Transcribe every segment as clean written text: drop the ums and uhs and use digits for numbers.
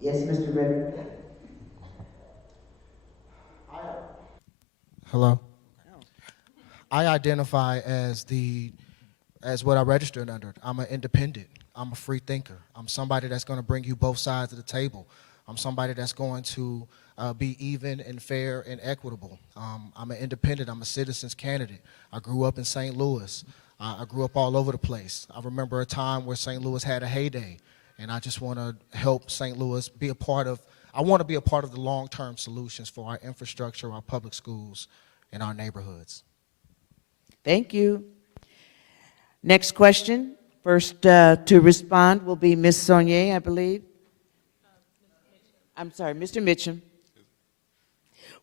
Yes, Mr. Redmond. Hello. I identify as what I registered under. I'm an independent. I'm a free thinker. I'm somebody that's going to bring you both sides of the table. I'm somebody that's going to be even and fair and equitable. I'm an independent. I'm a citizens candidate. I grew up in St. Louis. I grew up all over the place. I remember a time where St. Louis had a heyday, and I just want to help St. Louis be a part of. I want to be a part of the long-term solutions for our infrastructure, our public schools, and our neighborhoods. Thank you. Next question. First to respond will be Ms. Saunier, I believe. I'm sorry, Mr. Mitchum.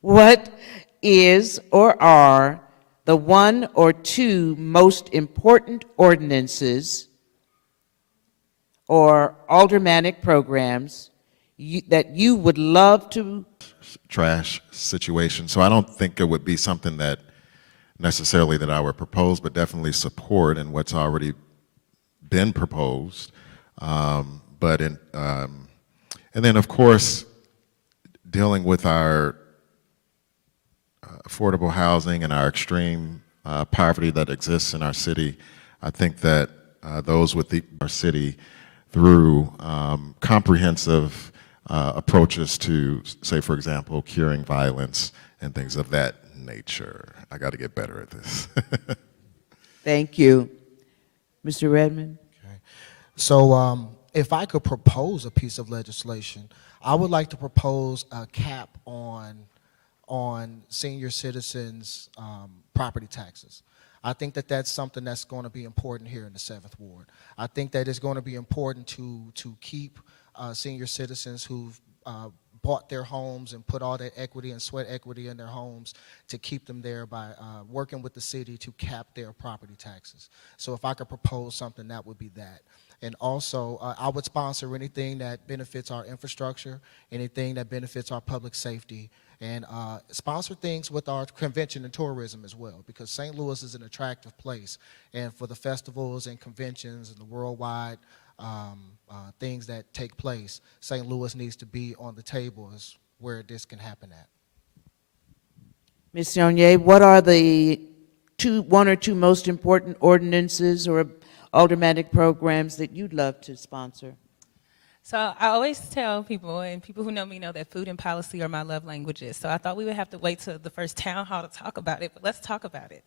What is or are the one or two most important ordinances or aldermanic programs that you would love to? Trash situation. So I don't think it would be something that necessarily that I would propose, but definitely support in what's already been proposed. And then of course, dealing with our affordable housing and our extreme poverty that exists in our city, I think that those with our city through comprehensive approaches to, say, for example, curing violence and things of that nature. I got to get better at this. Thank you. Mr. Redmond? Okay. So if I could propose a piece of legislation, I would like to propose a cap on senior citizens' property taxes. I think that that's something that's going to be important here in the 7th Ward. I think that it's going to be important to keep senior citizens who've bought their homes and put all that equity and sweat equity in their homes, to keep them there by working with the city to cap their property taxes. So if I could propose something, that would be that. And also, I would sponsor anything that benefits our infrastructure, anything that benefits our public safety, and sponsor things with our convention and tourism as well, because St. Louis is an attractive place. And for the festivals and conventions and the worldwide things that take place, St. Louis needs to be on the table as where this can happen at. Ms. Saunier, what are the one or two most important ordinances or aldermanic programs that you'd love to sponsor? So I always tell people, and people who know me know, that food and policy are my love languages. So I thought we would have to wait till the first town hall to talk about it, but let's talk about it.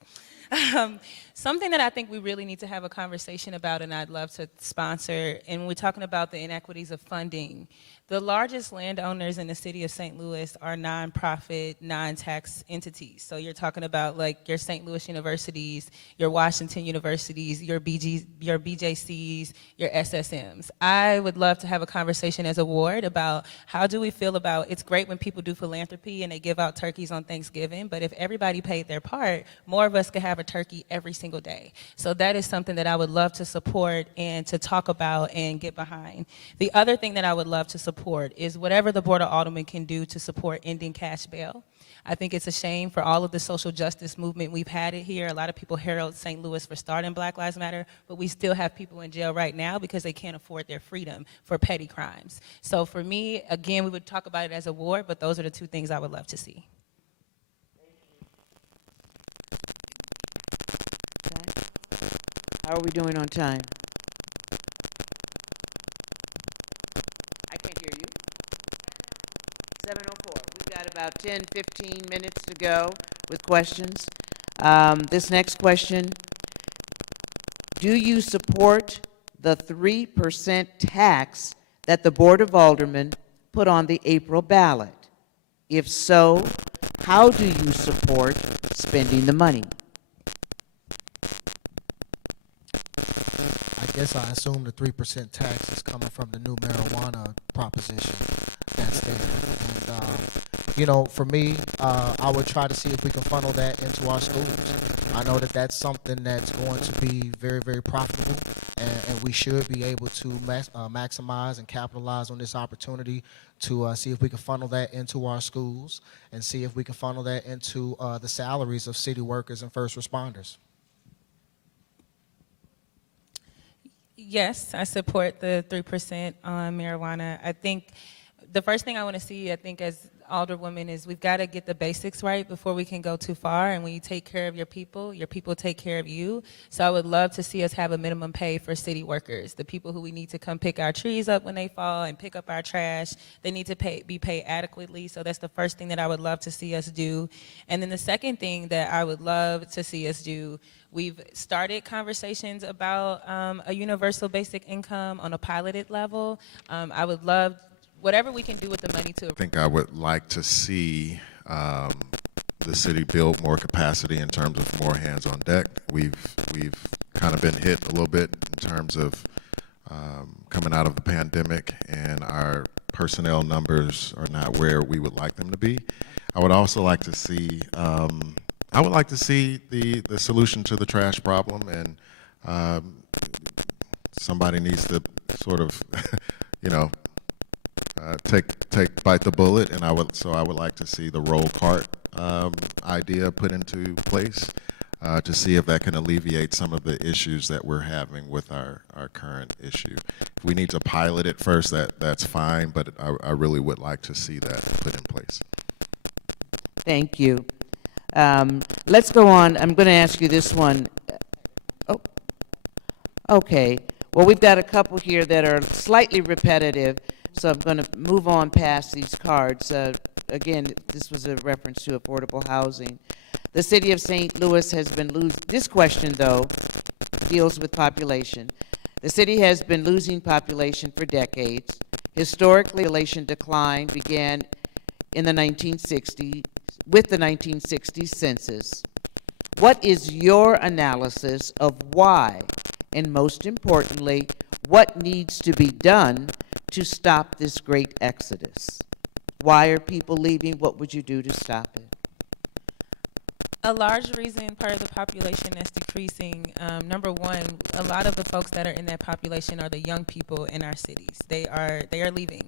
Something that I think we really need to have a conversation about, and I'd love to sponsor, and when we're talking about the inequities of funding, the largest landowners in the city of St. Louis are nonprofit, non-tax entities. So you're talking about like your St. Louis universities, your Washington universities, your BJCs, your SSMs. I would love to have a conversation as a ward about how do we feel about, it's great when people do philanthropy and they give out turkeys on Thanksgiving, but if everybody paid their part, more of us could have a turkey every single day. So that is something that I would love to support and to talk about and get behind. The other thing that I would love to support is whatever the Board of Aldermen can do to support ending cash bail. I think it's a shame for all of the social justice movement we've had it here. A lot of people herald St. Louis for starting Black Lives Matter, but we still have people in jail right now because they can't afford their freedom for petty crimes. So for me, again, we would talk about it as a ward, but those are the two things I would love to see. How are we doing on time? I can't hear you. 7:04. We've got about 10, 15 minutes to go with questions. This next question, do you support the 3% tax that the Board of Aldermen put on the April ballot? If so, how do you support spending the money? I guess I assume the 3% tax is coming from the new marijuana proposition that's there. And, you know, for me, I would try to see if we can funnel that into our schools. I know that that's something that's going to be very, very profitable, and we should be able to maximize and capitalize on this opportunity to see if we can funnel that into our schools and see if we can funnel that into the salaries of city workers and first responders. Yes, I support the 3% on marijuana. I think the first thing I want to see, I think, as Alderwoman, is we've got to get the basics right before we can go too far. And when you take care of your people take care of you. So I would love to see us have a minimum pay for city workers, the people who we need to come pick our trees up when they fall and pick up our trash. They need to be paid adequately. So that's the first thing that I would love to see us do. And then the second thing that I would love to see us do, we've started conversations about a universal basic income on a piloted level. I would love whatever we can do with the money to. I think I would like to see the city build more capacity in terms of more hands on deck. We've kind of been hit a little bit in terms of coming out of the pandemic, and our personnel numbers are not where we would like them to be. I would also like to see the solution to the trash problem, and somebody needs to sort of, you know, bite the bullet, and I would like to see the roll cart idea put into place to see if that can alleviate some of the issues that we're having with our current issue. If we need to pilot it first, that's fine, but I really would like to see that put in place. Thank you. Let's go on. I'm going to ask you this one. Oh, okay. Well, we've got a couple here that are slightly repetitive, so I'm going to move on past these cards. Again, this was a reference to affordable housing. The city of St. Louis has been losing, this question though, deals with population. The city has been losing population for decades. Historically, population decline began in the 1960s, with the 1960 census. What is your analysis of why, and most importantly, what needs to be done to stop this great exodus? Why are people leaving? What would you do to stop it? A large reason, part of the population that's decreasing, number one, a lot of the folks that are in that population are the young people in our cities. They are leaving.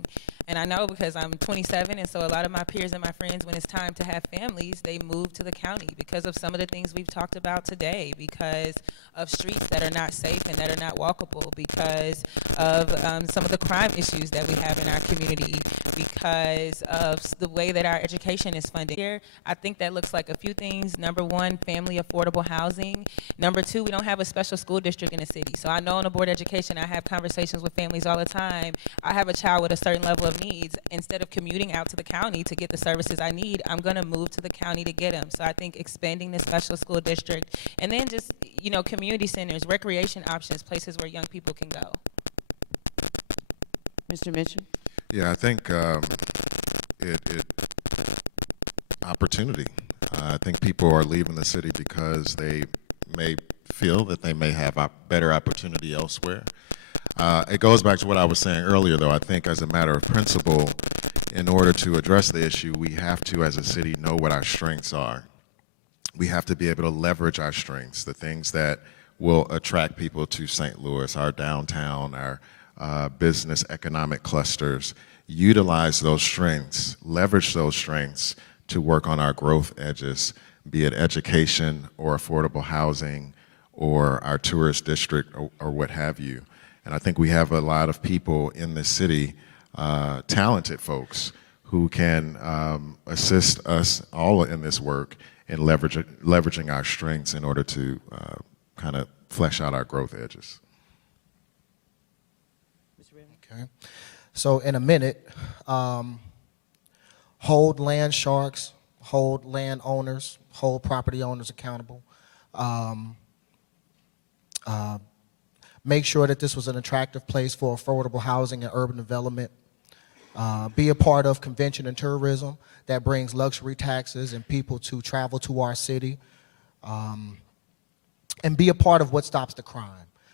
And I know because I'm 27, and so a lot of my peers and my friends, when it's time to have families, they move to the county because of some of the things we've talked about today, because of streets that are not safe and that are not walkable, because of some of the crime issues that we have in our community, because of the way that our education is funded. Here, I think that looks like a few things. Number one, family affordable housing. Number two, we don't have a special school district in the city. So I know on the board of education, I have conversations with families all the time. I have a child with a certain level of needs. Instead of commuting out to the county to get the services I need, I'm going to move to the county to get them. So I think expanding the special school district, and then just, you know, community centers, recreation options, places where young people can go. Mr. Mitchell? Yeah, I think opportunity. I think people are leaving the city because they may feel that they may have a better opportunity elsewhere. It goes back to what I was saying earlier, though. I think as a matter of principle, in order to address the issue, we have to, as a city, know what our strengths are. We have to be able to leverage our strengths, the things that will attract people to St. Louis, our downtown, our business economic clusters, utilize those strengths, leverage those strengths to work on our growth edges, be it education or affordable housing or our tourist district or what have you. And I think we have a lot of people in this city, talented folks, who can assist us all in this work in leveraging our strengths in order to kind of flesh out our growth edges. Okay. So in a minute, hold land sharks, hold land owners, hold property owners accountable. Make sure that this was an attractive place for affordable housing and urban development. Be a part of convention and tourism that brings luxury taxes and people to travel to our city. And be a part of what stops the crime.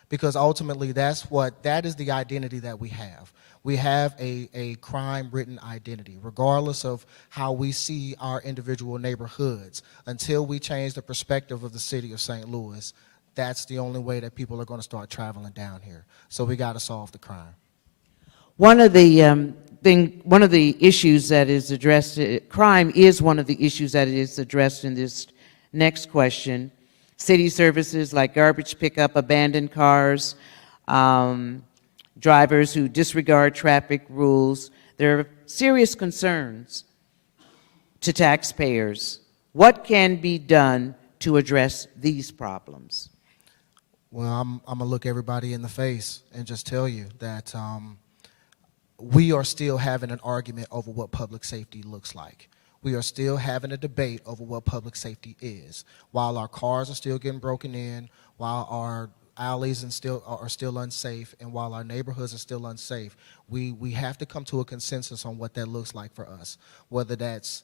Because ultimately that is the identity that we have. We have a crime-ridden identity, regardless of how we see our individual neighborhoods. Until we change the perspective of the city of St. Louis, that's the only way that people are going to start traveling down here. So we got to solve the crime. One of the issues that is addressed, crime is one of the issues that is addressed in this next question. City services like garbage pickup, abandoned cars, drivers who disregard traffic rules. There are serious concerns to taxpayers. What can be done to address these problems? Well, I'm gonna look everybody in the face and just tell you that we are still having an argument over what public safety looks like. We are still having a debate over what public safety is. While our cars are still getting broken in, while our alleys are still unsafe, and while our neighborhoods are still unsafe, we have to come to a consensus on what that looks like for us, whether that's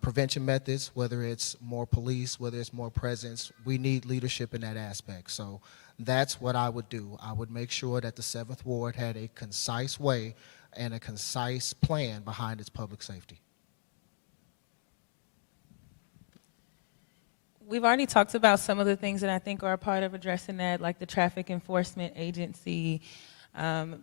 prevention methods, whether it's more police, whether it's more presence. We need leadership in that aspect. So that's what I would do. I would make sure that the 7th Ward had a concise way and a concise plan behind its public safety. We've already talked about some of the things that I think are a part of addressing that, like the traffic enforcement agency, and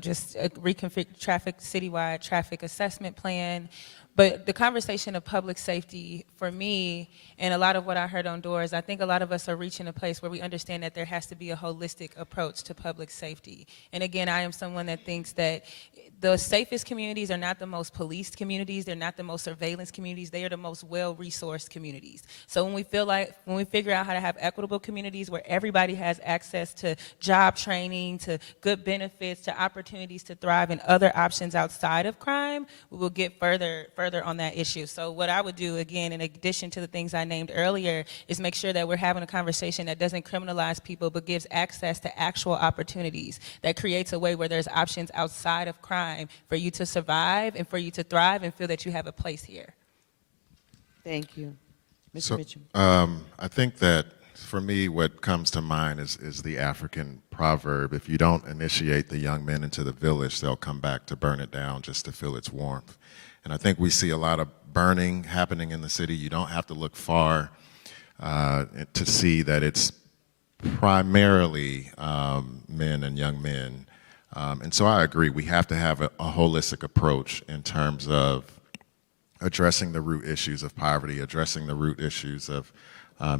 just a citywide traffic assessment plan. But the conversation of public safety, for me, and a lot of what I heard on doors, I think a lot of us are reaching a place where we understand that there has to be a holistic approach to public safety. And again, I am someone that thinks that the safest communities are not the most policed communities, they're not the most surveillance communities, they are the most well-resourced communities. So when we figure out how to have equitable communities where everybody has access to job training, to good benefits, to opportunities to thrive and other options outside of crime, we will get further on that issue. So what I would do, again, in addition to the things I named earlier, is make sure that we're having a conversation that doesn't criminalize people but gives access to actual opportunities, that creates a way where there's options outside of crime for you to survive and for you to thrive and feel that you have a place here. Thank you. Mr. So, Mitchell. I think that for me, what comes to mind is the African proverb: if you don't initiate the young men into the village, they'll come back to burn it down just to feel its warmth. And I think we see a lot of burning happening in the city. You don't have to look far to see that it's primarily men and young men. And so I agree, we have to have a holistic approach in terms of addressing the root issues of poverty, addressing the root issues of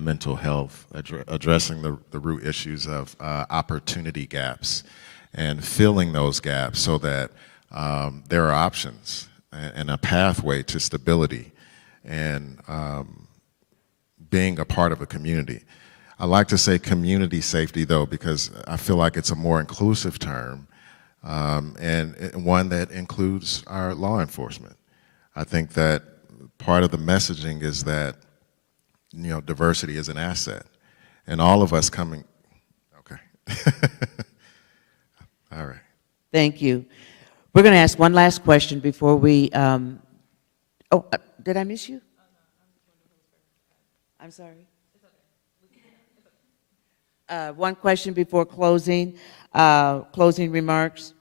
mental health, addressing the root issues of opportunity gaps, and filling those gaps so that there are options and a pathway to stability and being a part of a community. I like to say community safety, though, because I feel like it's a more inclusive term, and one that includes our law enforcement. I think that part of the messaging is that, diversity is an asset, and all of us coming, okay. All right. Thank you. We're going to ask one last question before we, did I miss you? I'm sorry. One question before closing remarks.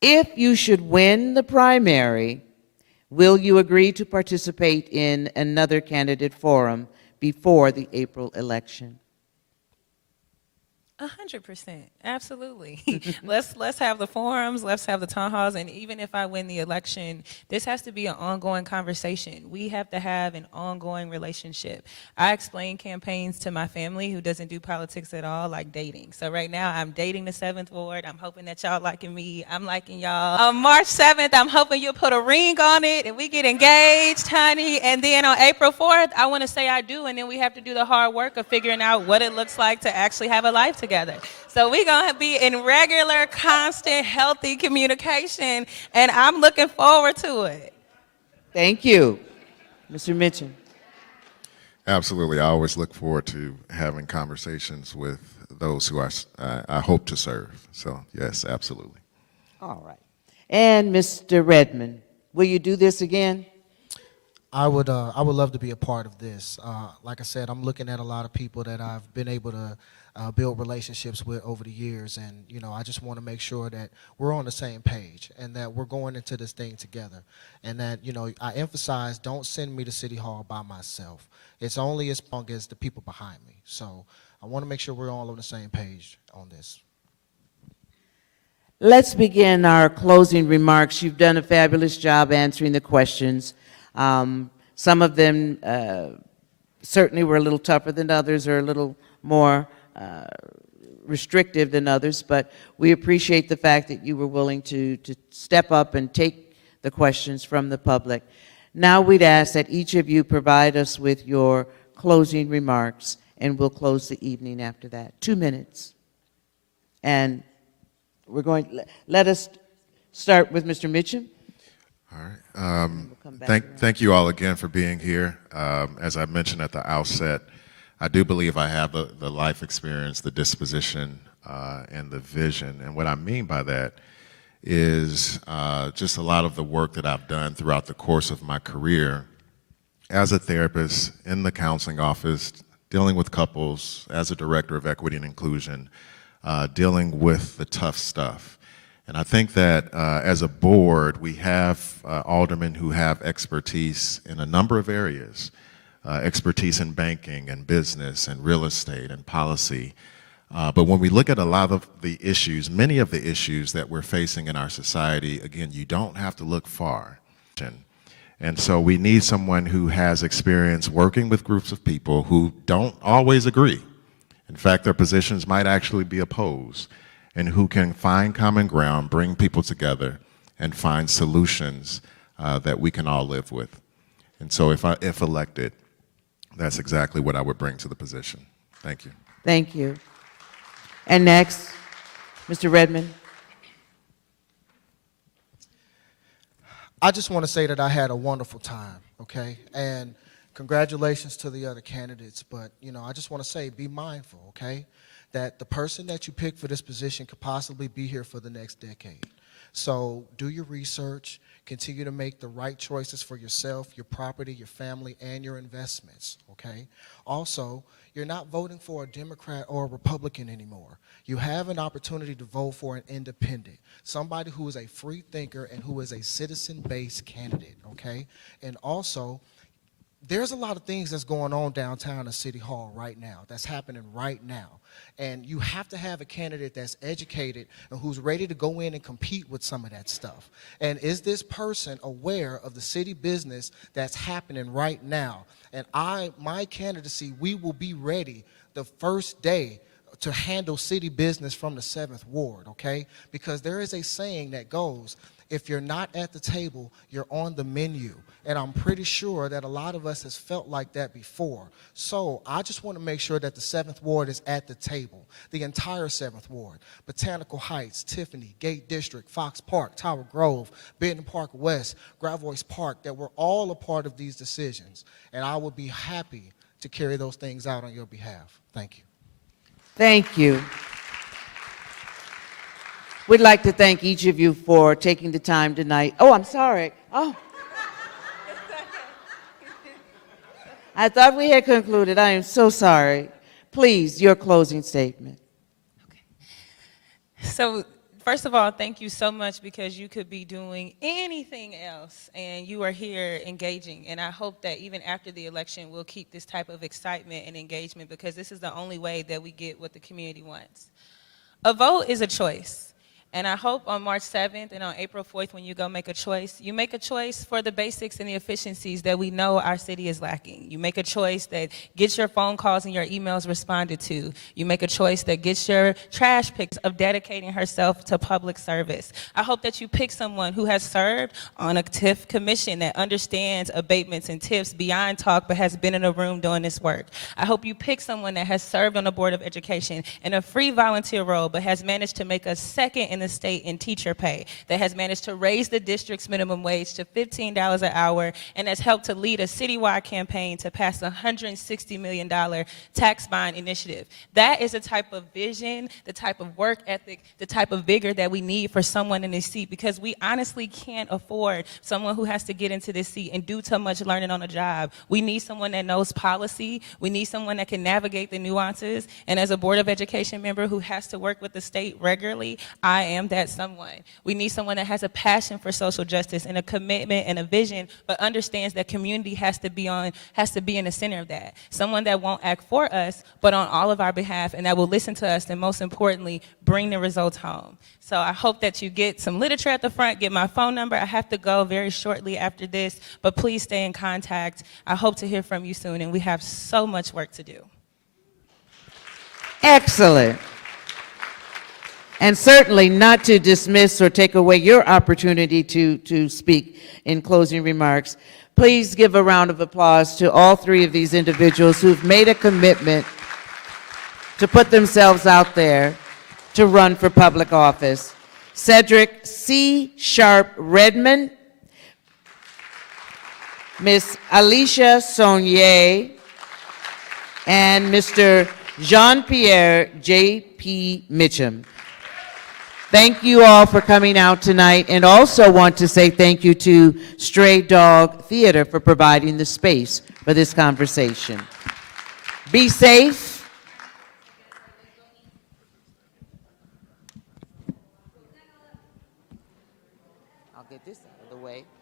If you should win the primary, will you agree to participate in another candidate forum before the April election? 100%, absolutely. Let's have the forums, let's have the town halls, and even if I win the election, this has to be an ongoing conversation. We have to have an ongoing relationship. I explain campaigns to my family who doesn't do politics at all, like dating. So right now, I'm dating the 7th Ward. I'm hoping that y'all liking me. I'm liking y'all. On March 7th, I'm hoping you'll put a ring on it and we get engaged, honey. And then on April 4th, I want to say I do, and then we have to do the hard work of figuring out what it looks like to actually have a life together. So we're going to be in regular, constant, healthy communication, and I'm looking forward to it. Thank you. Mr. Mitchell. Absolutely. I always look forward to having conversations with those who I hope to serve. So, yes, absolutely. All right. And Mr. Redmond, will you do this again? I would love to be a part of this. Like I said, I'm looking at a lot of people that I've been able to build relationships with over the years, and I just want to make sure that we're on the same page and that we're going into this thing together, and that I emphasize, don't send me to City Hall by myself. It's only as strong as the people behind me. So I want to make sure we're all on the same page on this. Let's begin our closing remarks. You've done a fabulous job answering the questions. Some of them certainly were a little tougher than others, or a little more restrictive than others, but we appreciate the fact that you were willing to step up and take the questions from the public. Now we'd ask that each of you provide us with your closing remarks, and we'll close the evening after that. 2 minutes. And we're going, let us start with Mr. Mitchum. All right. We'll come back Thank you all again for being here. As I mentioned at the outset, I do believe I have the life experience, the disposition, and the vision. And what I mean by that is just a lot of the work that I've done throughout the course of my career as a therapist in the counseling office, dealing with couples, as a director of equity and inclusion, dealing with the tough stuff. And I think that as a board, we have aldermen who have expertise in a number of areas, expertise in banking and business and real estate and policy. But when we look at a lot of the issues, many of the issues that we're facing in our society, again, you don't have to look far. And so we need someone who has experience working with groups of people who don't always agree. In fact, their positions might actually be opposed, and who can find common ground, bring people together, and find solutions that we can all live with. And so if elected, that's exactly what I would bring to the position. Thank you. Thank you. And next, Mr. Redmond. I just want to say that I had a wonderful time, okay? And congratulations to the other candidates, but, you know, I just want to say be mindful, okay? That the person that you pick for this position could possibly be here for the next decade. So do your research, continue to make the right choices for yourself, your property, your family, and your investments, okay? Also, you're not voting for a Democrat or a Republican anymore. You have an opportunity to vote for an independent, somebody who is a free thinker and who is a citizen-based candidate, okay? And also, there's a lot of things that's going on downtown at City Hall right now, that's happening right now. And you have to have a candidate that's educated and who's ready to go in and compete with some of that stuff. And is this person aware of the city business that's happening right now? And my candidacy, we will be ready the first day to handle city business from the 7th Ward, okay? Because there is a saying that goes, if you're not at the table, you're on the menu. And I'm pretty sure that a lot of us has felt like that before. So I just want to make sure that the 7th Ward is at the table, the entire 7th Ward, Botanical Heights, Tiffany, Gate District, Fox Park, Tower Grove, Benton Park West, Gravois Park, that we're all a part of these decisions. And I would be happy to carry those things out on your behalf. Thank you. Thank you. We'd like to thank each of you for taking the time tonight. Oh, I'm sorry. Oh. I thought we had concluded. I am so sorry. Please, your closing statement. Okay. So, first of all, thank you so much, because you could be doing anything else and you are here engaging. And I hope that even after the election, we'll keep this type of excitement and engagement, because this is the only way that we get what the community wants. A vote is a choice. And I hope on March 7th and on April 4th, when you go make a choice, you make a choice for the basics and the efficiencies that we know our city is lacking. You make a choice that gets your phone calls and your emails responded to. You make a choice that gets your trash picks of dedicating herself to public service. I hope that you pick someone who has served on a TIF commission that understands abatements and TIFs beyond talk, but has been in a room doing this work. I hope you pick someone that has served on the Board of Education in a free volunteer role, but has managed to make us second in the state in teacher pay, that has managed to raise the district's minimum wage to $15 an hour, and has helped to lead a citywide campaign to pass a $160 million tax bond initiative. That is the type of vision, the type of work ethic, the type of vigor that we need for someone in this seat, because we honestly can't afford someone who has to get into this seat and do too much learning on the job. We need someone that knows policy. We need someone that can navigate the nuances. And as a Board of Education member who has to work with the state regularly, I am that someone. We need someone that has a passion for social justice and a commitment and a vision, but understands that community has to be in the center of that. Someone that won't act for us, but on all of our behalf, and that will listen to us, and most importantly, bring the results home. So I hope that you get some literature at the front, get my phone number. I have to go very shortly after this, but please stay in contact. I hope to hear from you soon, and we have so much work to do. Excellent. And certainly not to dismiss or take away your opportunity to speak in closing remarks. Please give a round of applause to all three of these individuals who've made a commitment to put themselves out there to run for public office. Cedric C. Sharp Redmond, Ms. Alicia Saunier, and Mr. Jean-Pierre J.P. Mitchum. Thank you all for coming out tonight, and also want to say thank you to Stray Dog Theater for providing the space for this conversation. Be safe.